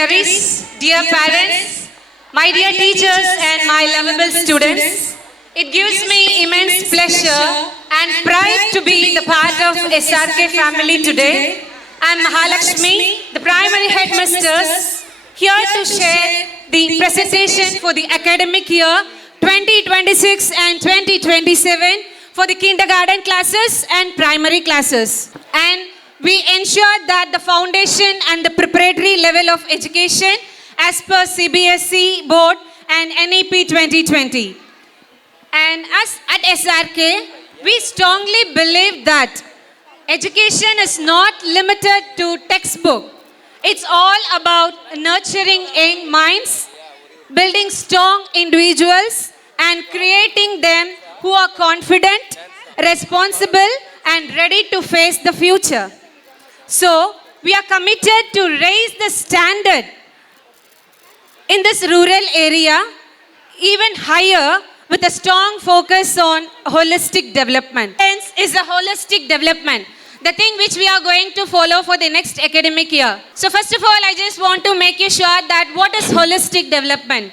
dignitaries, dear parents, my dear teachers and my lovable students, it gives me immense pleasure and pride to be the part of SRK family today. I am Mahalakshmi, the primary headmasters, here to share the presentation for the academic year 2026 and 2027 for the kindergarten classes and primary classes. And we ensure that the foundation and the preparatory level of education as per CBSE board and NEP 2020. And us at SRK, we strongly believe that education is not limited to textbook. It's all about nurturing young minds, building strong individuals, and creating them who are confident, responsible, and ready to face the future. So, we are committed to raise the standard in this rural area even higher with a strong focus on holistic development. Hence is a holistic development, the thing which we are going to follow for the next academic year. So first of all, I just want to make you sure that what is holistic development?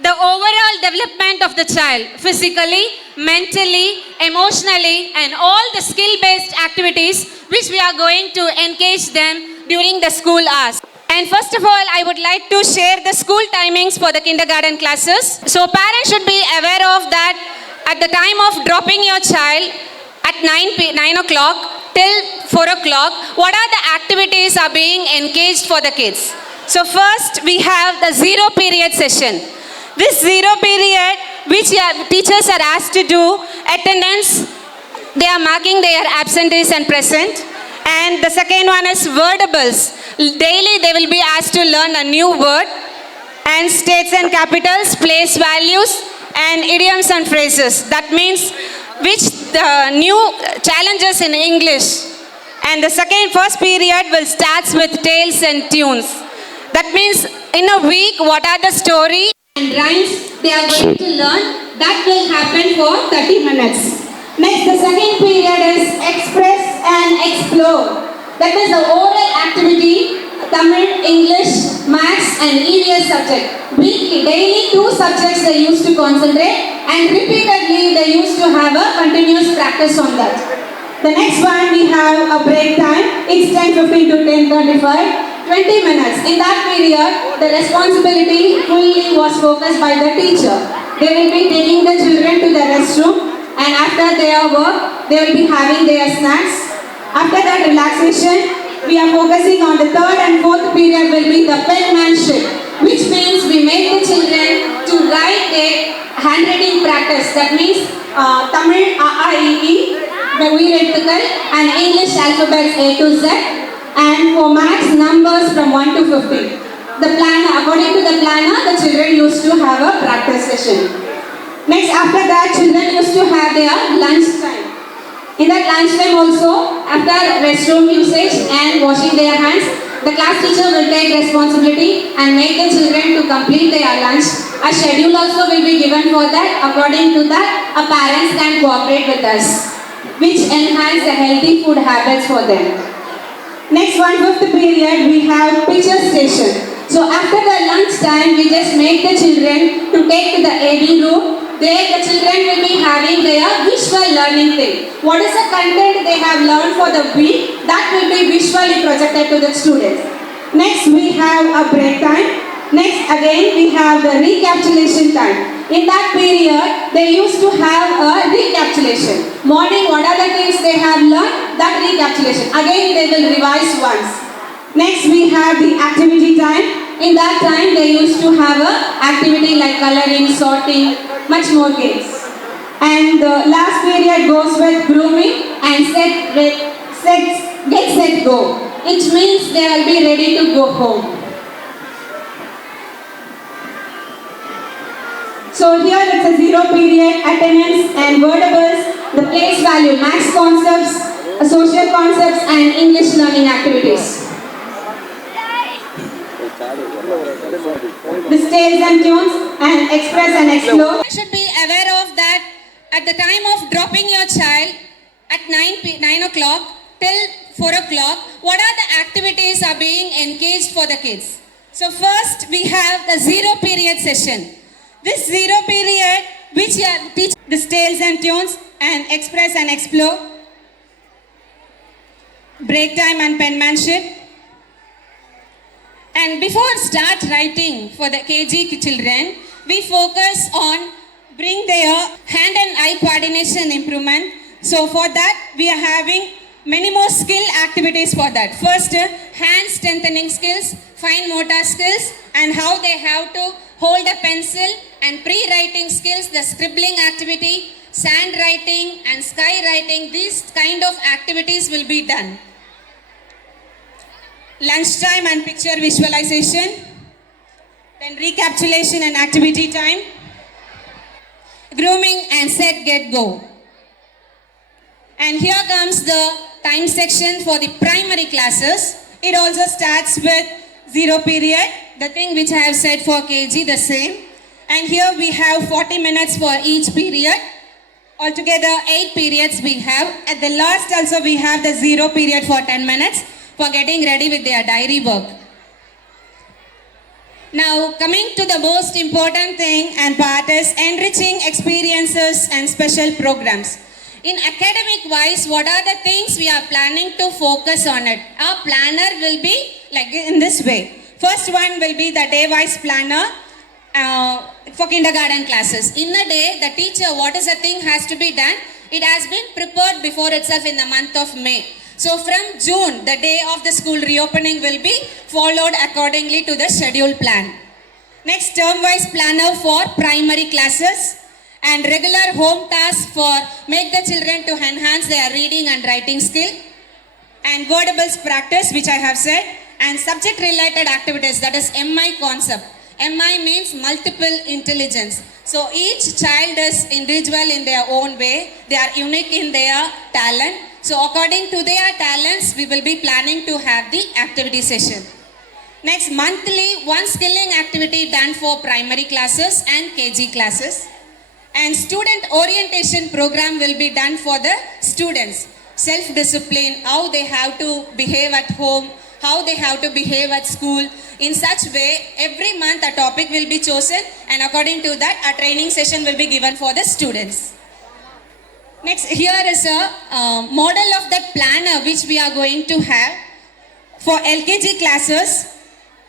The overall development of the child, physically, mentally, emotionally, and all the skill-based activities which we are going to engage them during the school hours. And first of all, I would like to share the school timings for the kindergarten classes. So parents should be aware of that at the time of dropping your child at 9 o'clock till 4 o'clock, what are the activities are being engaged for the kids? So first, we have the zero period session. This zero period, which teachers are asked to do, attendance, they are marking their absentees and present. And the second one is wordables. Daily they will be asked to learn a new word. And states and capitals, place values, and idioms and phrases. That means which the new challenges in English. And the first period will start with tales and tunes. That means in a week, what are the story and rhymes they are going to learn, that will happen for 30 minutes. Next, the second period is express and explore. That is the oral activity, Tamil, English, Maths and EVS subject. Weekly, daily 2 subjects they used to concentrate and repeatedly they used to have a continuous practice on that. The next one we have a break time. It's 10:15 to 10:35. 20 minutes. In that period, the responsibility fully was focused by the teacher. They will be taking the children to the restroom and after their work, they will be having their snacks. After that relaxation, we are focusing on the third and fourth period will be the penmanship, which means we make the children to write their handwriting practice. That means Tamil, A-I-E-E, and English alphabets A to Z. And for maths, numbers from 1 to 50. According to the planner, the children used to have a practice session. Next, after that, children used to have their lunch time. In that lunch time also, after restroom usage and washing their hands, the class teacher will take responsibility and make the children to complete their lunch. A schedule also will be given for that. According to that, our parents can cooperate with us, which enhance the healthy food habits for them. Next, 1/5 period, we have picture station. So after the lunch time, we just make the children to take to the AD room. There the children will be having their visual learning thing. What is the content they have learned for the week, that will be visually projected to the students. Next, we have a break time. Next, again, we have the recapitulation time. In that period, they used to have a recapitulation. Morning, what are the things they have learned? That recapitulation. Again, they will revise once. Next, we have the activity time. In that time, they used to have a activity like coloring, sorting, much more games. And the last period goes with grooming and get set, go. It means they will be ready to go home. So here it's a zero period, attendance and wordables, the place value, maths concepts, social concepts and English learning activities. The tales and tunes and express and explore. You should be aware of that at the time of dropping your child at 9 o'clock till 4 o'clock, what are the activities are being engaged for the kids? So first we have the zero period session. This zero period, which you are teaching the scales and tunes and express and explore, break time and penmanship. And before start writing for the KG children, we focus on bring their hand and eye coordination improvement. So for that, we are having many more skill activities for that. First, hand strengthening skills, fine motor skills, and how they have to hold a pencil, and pre-writing skills, the scribbling activity, sand writing and sky writing. These kind of activities will be done. Lunchtime and picture visualization, then recapitulation and activity time, grooming and set, get, go. And here comes the time section for the primary classes. It also starts with zero period, the thing which I have said for KG, the same. And here we have 40 minutes for each period. Altogether 8 periods we have. At the last also we have the zero period for 10 minutes for getting ready with their diary work. Now coming to the most important thing and part is enriching experiences and special programs. In academic wise, what are the things we are planning to focus on it? Our planner will be like in this way. First one will be the day-wise planner for kindergarten classes. In a day, the teacher, what is the thing has to be done? It has been prepared before itself in the month of May. So from June, the day of the school reopening will be followed accordingly to the schedule plan. Next, term-wise planner for primary classes and regular home tasks for make the children to enhance their reading and writing skill, and wordables practice, which I have said, and subject-related activities, that is MI concept. MI means multiple intelligence. So each child is individual in their own way. They are unique in their talent. So according to their talents, we will be planning to have the activity session. Next, monthly one skilling activity done for primary classes and KG classes. And student orientation program will be done for the students. Self-discipline, how they have to behave at home, how they have to behave at school. In such way, every month a topic will be chosen, and according to that, a training session will be given for the students. Next, here is a model of that planner which we are going to have for LKG classes.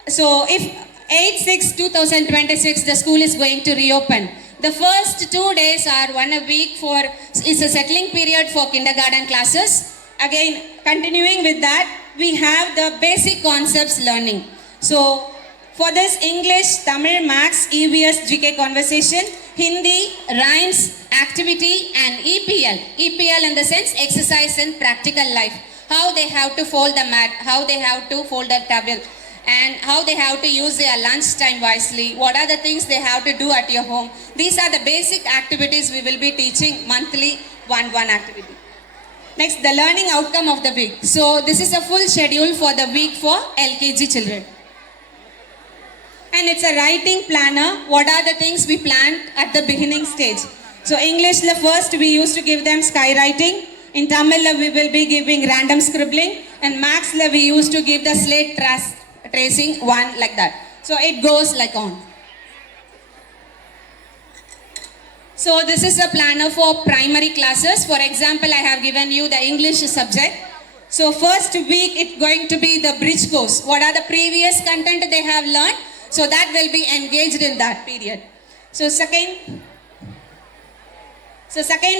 So if 8/6/2026 the school is going to reopen, the first 2 days are 1 a week for is a settling period for kindergarten classes. Again, continuing with that, we have the basic concepts learning. So for this, English, Tamil, Maths, EVS, GK conversation, Hindi, rhymes, activity, and EPL. EPL in the sense exercise in practical life. How they have to fold the mat, how they have to fold the towel, and how they have to use their lunch time wisely. What are the things they have to do at your home? These are the basic activities we will be teaching monthly, one activity. Next, the learning outcome of the week. So this is a full schedule for the week for LKG children. And it's a writing planner. What are the things we planned at the beginning stage? So English, the first we used to give them skywriting. In Tamil, we will be giving random scribbling. And Maths, we used to give the slate tracing one like that. So it goes like on. So this is a planner for primary classes. For example, I have given you the English subject. So first week it's going to be the bridge course. What are the previous content they have learned? So that will be engaged in that period. So second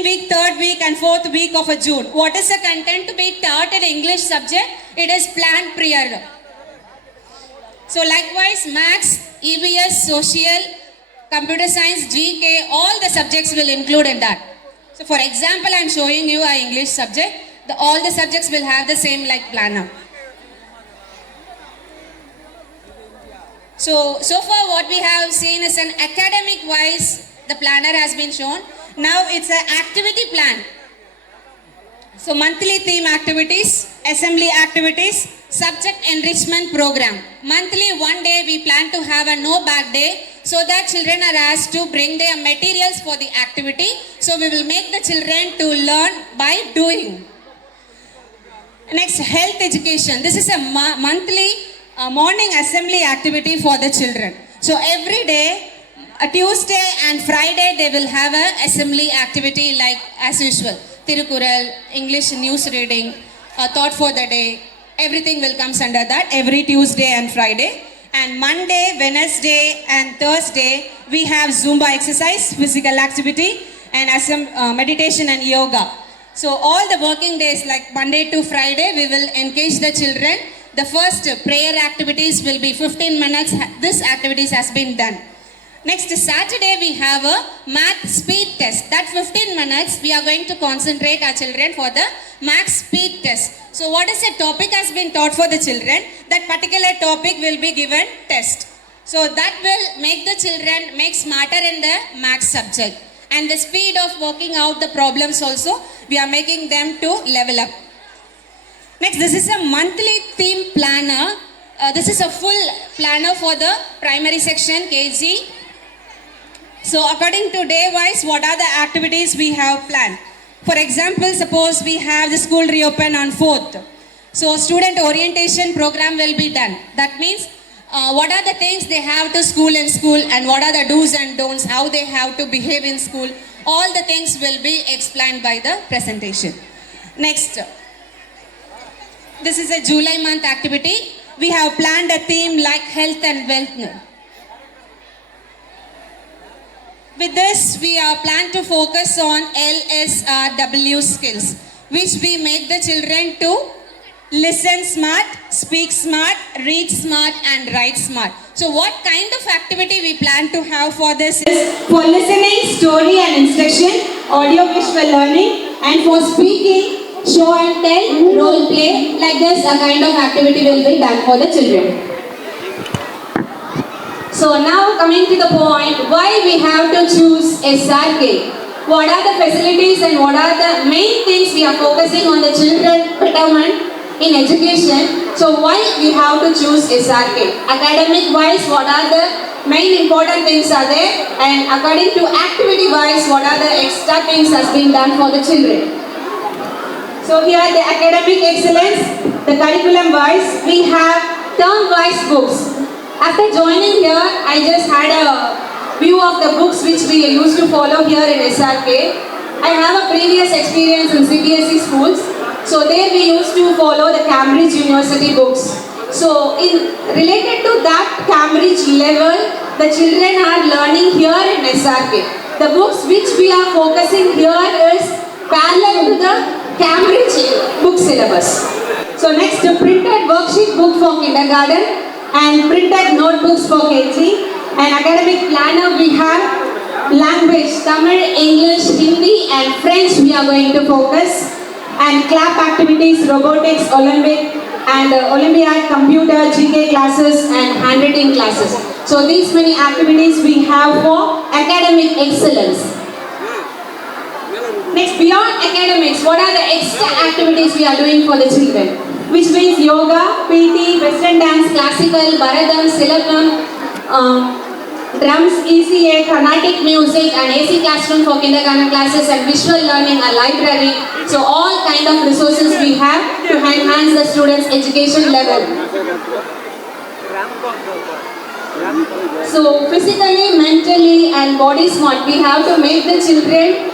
week, third week and fourth week of June. What is the content to be taught in English subject? It is planned prior. So likewise, Maths, EVS, Social, Computer Science, GK, all the subjects will include in that. So for example, I am showing you an English subject. All the subjects will have the same like planner. So far what we have seen is an academic wise, the planner has been shown. Now it's an activity plan. So monthly theme activities, assembly activities, subject enrichment program. Monthly 1 day we plan to have a no bag day, so that children are asked to bring their materials for the activity. So we will make the children to learn by doing. Next, health education. This is a monthly a morning assembly activity for the children. So every day, a Tuesday and Friday, they will have a assembly activity like as usual. Tirukural, English news reading, a thought for the day, everything will comes under that every Tuesday and Friday. And Monday, Wednesday and Thursday, we have Zumba exercise, physical activity and meditation and yoga. So all the working days like Monday to Friday, we will engage the children. The first prayer activities will be 15 minutes. This activities has been done. Next Saturday, we have a math speed test. That 15 minutes, we are going to concentrate our children for the math speed test. So what is the topic has been taught for the children? That particular topic will be given test. So that will make the children make smarter in the math subject. And the speed of working out the problems also, we are making them to level up. Next, this is a monthly theme planner. This is a full planner for the primary section, KG. So according to day wise, what are the activities we have planned? For example, suppose we have the school reopen on 4th. So student orientation program will be done. That means what are the things they have to school in school and what are the do's and don'ts, how they have to behave in school. All the things will be explained by the presentation. Next, this is a July month activity. We have planned a theme like health and wealth. With this, we are planned to focus on LSRW skills, which we make the children to listen smart, speak smart, read smart and write smart. So what kind of activity we plan to have for this is for listening, story and instruction, audio visual learning, and for speaking, show and tell, role play. Like this, a kind of activity will be done for the children. So now coming to the point, why we have to choose SRK? What are the facilities and what are the main things we are focusing on the children betterment in education? So why we have to choose SRK? Academic wise, what are the main important things are there? And according to activity wise, what are the extra things has been done for the children? So here the academic excellence, the curriculum wise, we have term wise books. After joining here, I just had a view of the books which we used to follow here in SRK. I have a previous experience in CBSE schools. So there we used to follow the Cambridge University books. So related to that Cambridge level, the children are learning here in SRK. The books which we are focusing here is parallel to the Cambridge book syllabus. So next, the printed worksheet book for kindergarten and printed notebooks for KG. And academic planner we have language, Tamil, English, Hindi and French we are going to focus. And clap activities, robotics, Olympic and Olympiad, computer, GK classes and handwriting classes. So these many activities we have for academic excellence. Next, beyond academics, what are the extra activities we are doing for the children? Which means yoga, PT, western dance, classical, Bharadam, Silabam, drums, ECA, Carnatic music and AC classroom for kindergarten classes and visual learning, a library. So all kind of resources we have to enhance the students' education level. So physically, mentally and body smart, we have to make the children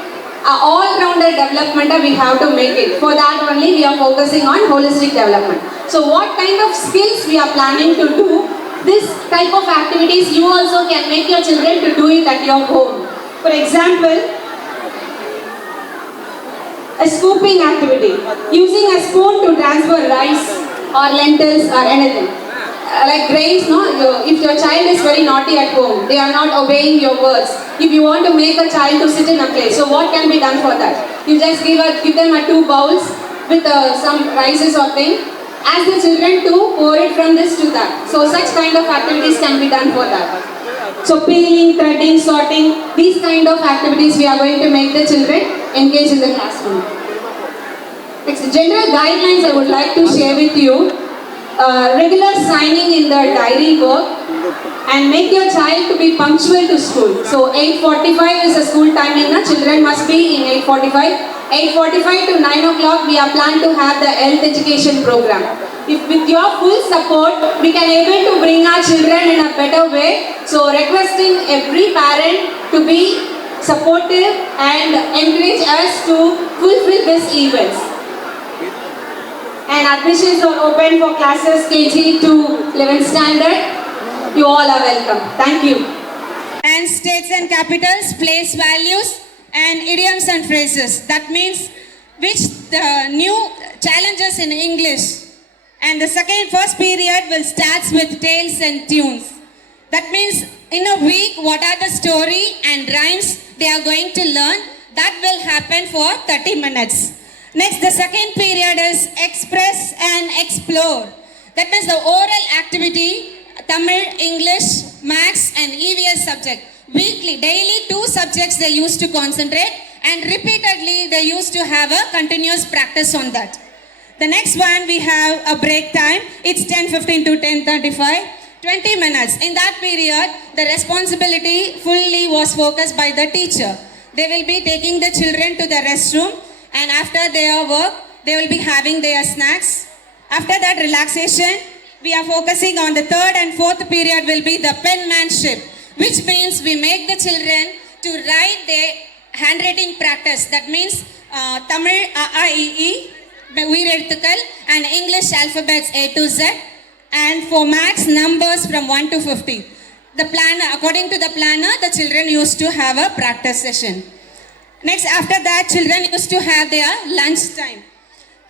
all-rounder development we have to make it. For that only we are focusing on holistic development. So what kind of skills we are planning to do? This type of activities you also can make your children to do it at your home. For example, a scooping activity. Using a spoon to transfer rice or lentils or anything. Like grains, no? If your child is very naughty at home, they are not obeying your words. If you want to make a child to sit in a place, so what can be done for that? You just give them 2 bowls with some rices or thing. Ask the children to pour it from this to that. So such kind of activities can be done for that. So peeling, threading, sorting, these kind of activities we are going to make the children engage in the classroom. Next, general guidelines I would like to share with you. Regular signing in the diary book and make your child to be punctual to school. So 8:45 is the school timing. Children must be in 8:45. 8:45 to 9 o'clock we are planned to have the health education program. If with your full support, we can able to bring our children in a better way. So requesting every parent to be supportive and encourage us to fulfill these events. And admissions are open for classes KG to 11th standard. You all are welcome. Thank you. And states and capitals, place values and idioms and phrases. That means which the new challenges in English. And the first period will start with tales and tunes. That means in a week, what are the story and rhymes they are going to learn? That will happen for 30 minutes. Next, the second period is express and explore. That means the oral activity, Tamil, English, Maths and EVS subject. Weekly, daily 2 subjects they used to concentrate and repeatedly they used to have a continuous practice on that. The next one we have a break time. It's 10:15 to 10:35. 20 minutes. In that period, the responsibility fully was focused by the teacher. They will be taking the children to the restroom and after their work, they will be having their snacks. After that relaxation, we are focusing on the third and fourth period will be the penmanship, which means we make the children to write their handwriting practice. That means Tamil A-I-E-E, Uyireluthukal and English alphabets A to Z. And for maths, numbers from 1 to 50. The planner, according to the planner, the children used to have a practice session. Next, after that, children used to have their lunch time.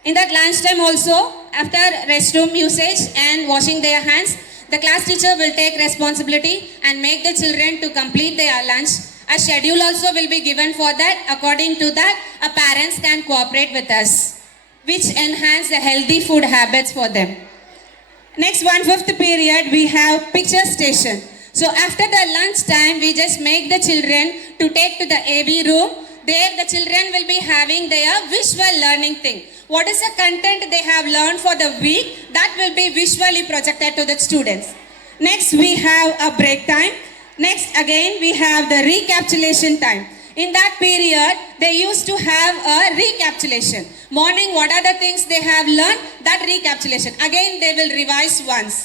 In that lunch time also, after restroom usage and washing their hands, the class teacher will take responsibility and make the children to complete their lunch. A schedule also will be given for that. According to that, our parents can cooperate with us, which enhance the healthy food habits for them. Next, 1/5 period, we have picture station. So after the lunch time, we just make the children to take to the AV room. There the children will be having their visual learning thing. What is the content they have learned for the week? That will be visually projected to the students. Next, we have a break time. Next, again, we have the recapitulation time. In that period, they used to have a recapitulation. Morning, what are the things they have learned? That recapitulation. Again, they will revise once.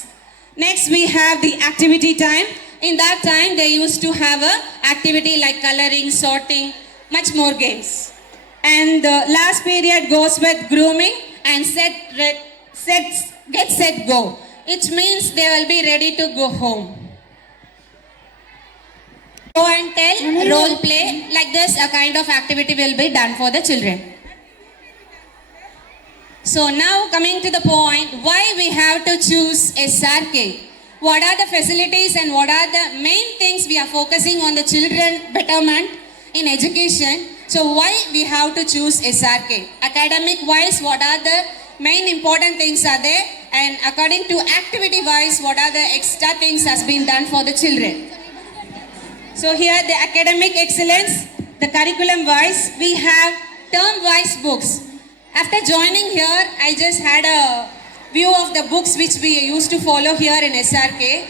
Next, we have the activity time. In that time, they used to have a activity like coloring, sorting, much more games. And the last period goes with grooming and get set, go. It means they will be ready to go home. Show and tell, role play, like this a kind of activity will be done for the children. So now coming to the point, why we have to choose SRK? What are the facilities and what are the main things we are focusing on the children betterment in education? So why we have to choose SRK? Academic wise, what are the main important things are there? And according to activity wise, what are the extra things has been done for the children? So here the academic excellence, the curriculum wise, we have term wise books. After joining here, I just had a view of the books which we used to follow here in SRK.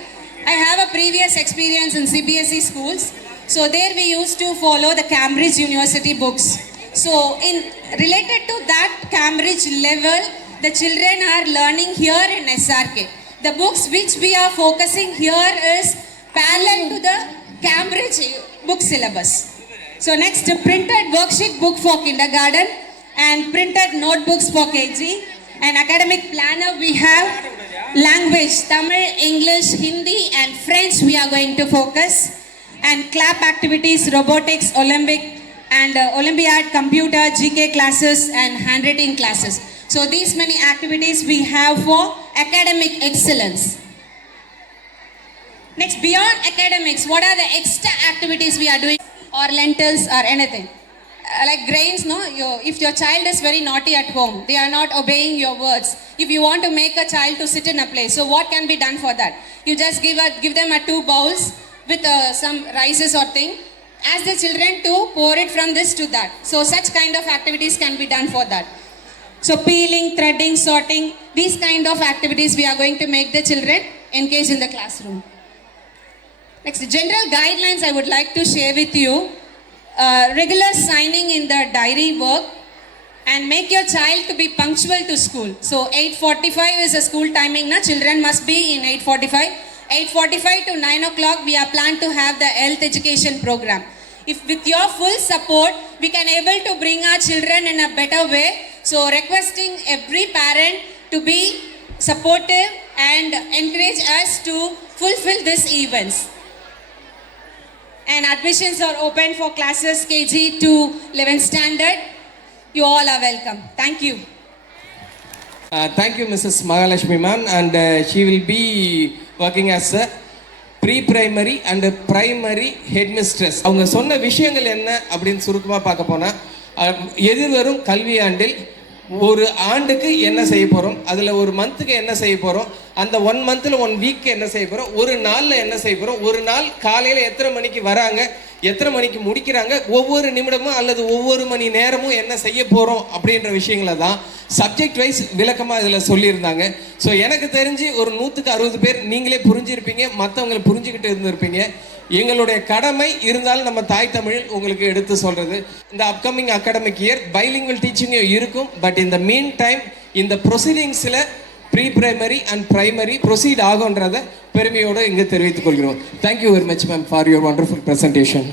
I have a previous experience in CBSE schools. So there we used to follow the Cambridge University books. So in related to that Cambridge level, the children are learning here in SRK. The books which we are focusing here is parallel to the Cambridge book syllabus. So next, printed worksheet book for kindergarten and printed notebooks for KG. And academic planner we have language, Tamil, English, Hindi and French we are going to focus. And clap activities, robotics, Olympic and Olympiad, computer, GK classes and handwriting classes. So these many activities we have for academic excellence. Next, beyond academics, what are the extra activities we are doing? Or lentils or anything? Like grains, no? If your child is very naughty at home, they are not obeying your words. If you want to make a child to sit in a place, so what can be done for that? You just give them 2 bowls with some rices or thing. Ask the children to pour it from this to that. So such kind of activities can be done for that. So peeling, threading, sorting, these kind of activities we are going to make the children engage in the classroom. Next, general guidelines I would like to share with you. Regular signing in the diary work and make your child to be punctual to school. So 8:45 is a school timing na, children must be in 8:45. 8:45 to 9 o'clock we are planned to have the health education program. If with your full support we can able to bring our children in a better way. So requesting every parent to be supportive and encourage us to fulfill these events. And admissions are open for classes KG to 11th standard. You all are welcome. Thank you. Thank you, Mrs. Mahalakshmi ma'am, and she will be working as a pre-primary and primary headmistress. அவங்க சொன்ன விஷயங்கள் என்ன அப்படின்னு சுருக்கமாக பார்க்க போனால், எதிர்வரும் கல்வி ஆண்டில் ஒரு ஆண்டுக்கு என்ன செய்ய போகிறோம், அதில் ஒரு மந்த்துக்கு என்ன செய்ய போகிறோம், அந்த 1 மந்தில் 1 வீக்கு என்ன செய்ய போகிறோம், ஒரு நாளில் என்ன செய்ய போகிறோம், ஒரு நாள் காலையில் எத்தனை மணிக்கு வராங்க, எத்தனை மணிக்கு முடிக்கிறாங்க, ஒவ்வொரு நிமிடமும் அல்லது ஒவ்வொரு மணி நேரமும் என்ன செய்ய போகிறோம் அப்படின்ற விஷயங்களை தான் சப்ஜெக்ட் வைஸ் விளக்கமாக இதில் சொல்லியிருந்தாங்க. ஸோ எனக்கு தெரிஞ்சு ஒரு 100க்கு 60 பேர் நீங்களே புரிஞ்சிருப்பீங்க, மற்றவங்களை புரிஞ்சுக்கிட்டு இருந்திருப்பீங்க. எங்களுடைய கடமை இருந்தாலும் நம்ம தாய் தமிழில் உங்களுக்கு எடுத்து சொல்கிறது, இந்த அப்கமிங் அகாடமிக் இயர் பைலிங்குவல் டீச்சிங்கும் இருக்கும். பட் இந்த மீன் டைம் இந்த ப்ரொசீடிங்ஸில் pre primary and primary proceed ஆகுன்றதை பெருமையோடு இங்கே தெரிவித்துக் கொள்கிறோம். Thank you very much ma'am for your wonderful presentation.